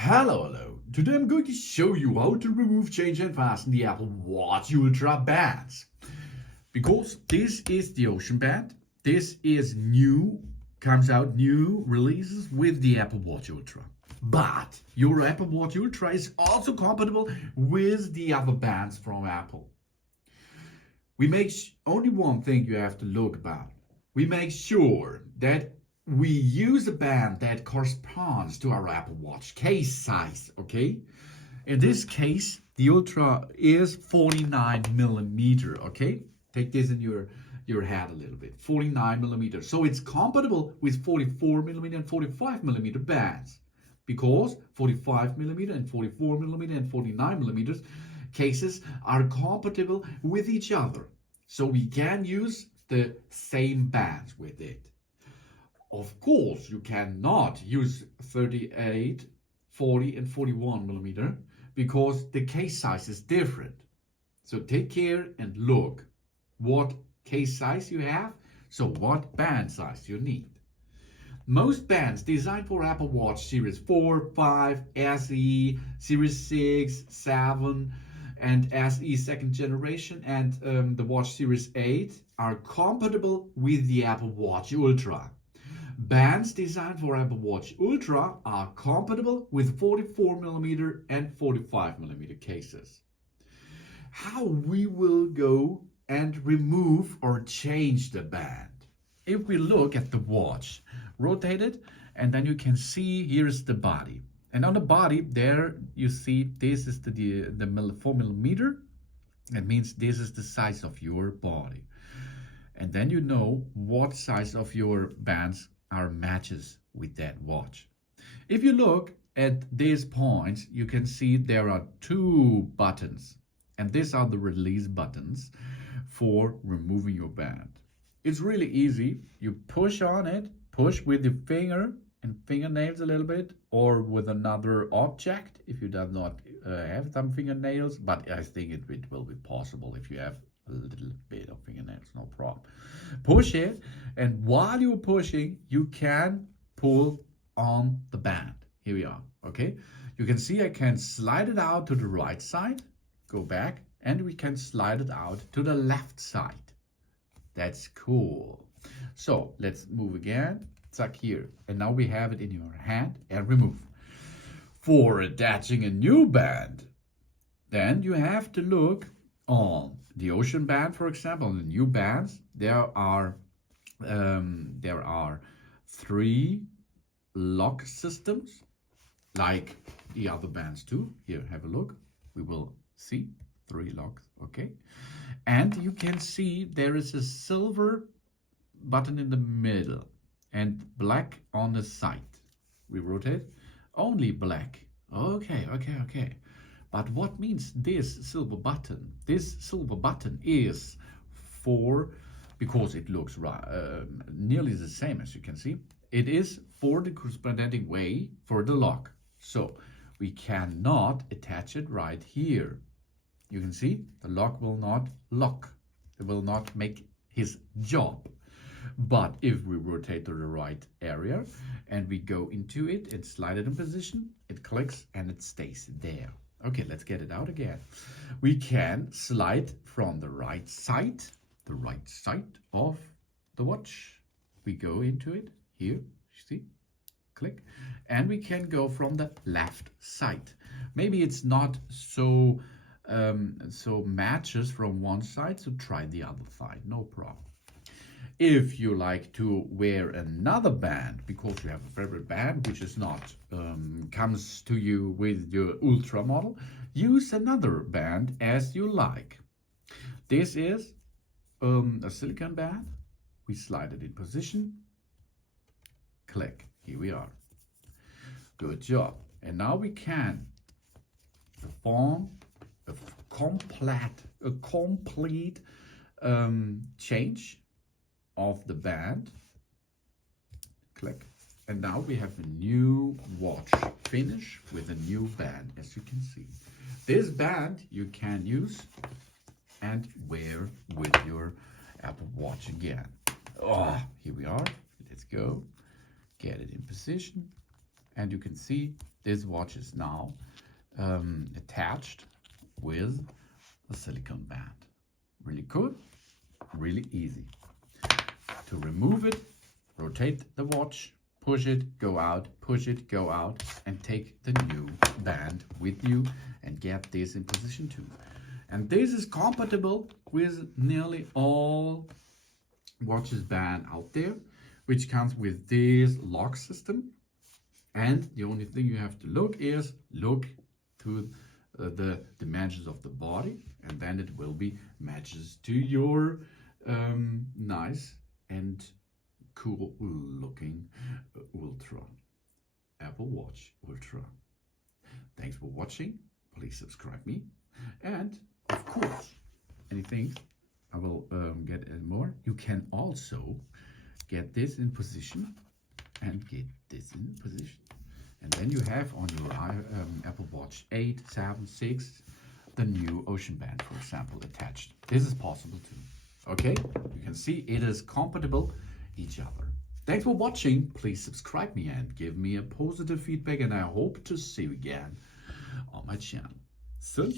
Hello. Today I'm going to show you how to remove, change and fasten the Apple Watch Ultra bands. Because this is the Ocean band. This is new, comes out new releases with the Apple Watch Ultra. But your Apple Watch Ultra is also compatible with the other bands from Apple. We make only one thing you have to look about. We make sure that we use a band that corresponds to our Apple Watch case size, okay? In this case, the Ultra is 49 millimeter, okay? Take this in your head a little bit, 49 millimeter. So it's compatible with 44 millimeter and 45 millimeter bands because 45 millimeter and 44 millimeter and 49 millimeters cases are compatible with each other. So we can use the same bands with it. Of course, you cannot use 38, 40 and 41 millimeter because the case size is different. So take care and look what case size you have, so what band size you need. Most bands designed for Apple Watch Series 4, 5, SE, Series 6, 7, and SE second generation and the Watch Series 8 are compatible with the Apple Watch Ultra. Bands designed for Apple Watch Ultra are compatible with 44 millimeter and 45 millimeter cases. How we will go and remove or change the band? If we look at the watch, rotate it, and then you can see here is the body. And on the body there you see this is the 4 millimeter. That means this is the size of your body. And then you know what size of your bands are matches with that watch. If you look at these points, you can see there are two buttons, and these are the release buttons for removing your band. It's really easy. You push on it, push with your finger and fingernails a little bit, or with another object if you do not have some fingernails, but I think it will be possible if you have a little bit of fingernails, no problem. Push it, and while you're pushing, you can pull on the band. Here we are, okay? You can see I can slide it out to the right side, go back, and we can slide it out to the left side. That's cool. So let's move again, tuck here, and now we have it in your hand and remove. For attaching a new band, then you have to look on the Ocean band, for example. The new bands, there are 3 lock systems, like the other bands too. Here, have a look. We will see 3 locks, okay? And you can see there is a silver button in the middle and black on the side. We rotate only black. Okay. But what means this silver button? This silver button is for, because it looks nearly the same as you can see, it is for the corresponding way for the lock. So we cannot attach it right here. You can see the lock will not lock. It will not make his job. But if we rotate to the right area and we go into it and slide it in position, it clicks and it stays there. Okay, let's get it out again. We can slide from the right side of the watch. We go into it here, you see, click, and we can go from the left side. Maybe it's not so matches from one side, so try the other side, no problem. If you like to wear another band because you have a favorite band which is not comes to you with your Ultra model, use another band as you like. This is a silicone band. We slide it in position, click, here we are. Good job. And now we can perform a complete change of the band. Click, and now we have a new watch finish with a new band, as you can see. This band you can use and wear with your Apple Watch again. Here we are. Let's go. Get it in position And you can see this watch is now attached with a silicone band. Really cool, really easy. To remove it, rotate the watch, push it, go out, push it, go out, and take the new band with you and get this in position too. And this is compatible with nearly all watches band out there, which comes with this lock system. And the only thing you have to look to the dimensions of the body, and then it will be matches to your nice and cool looking Ultra Apple Watch Ultra. Thanks for watching. Please subscribe me, and of course, anything I will get more. You can also get this in position and get this in position, and then you have on your Apple Watch 8, 7, 6 the new Ocean Band, for example, attached. This is possible too. Okay, you can see it is compatible each other. Thanks for watching. Please subscribe me and give me a positive feedback, and I hope to see you again on my channel soon.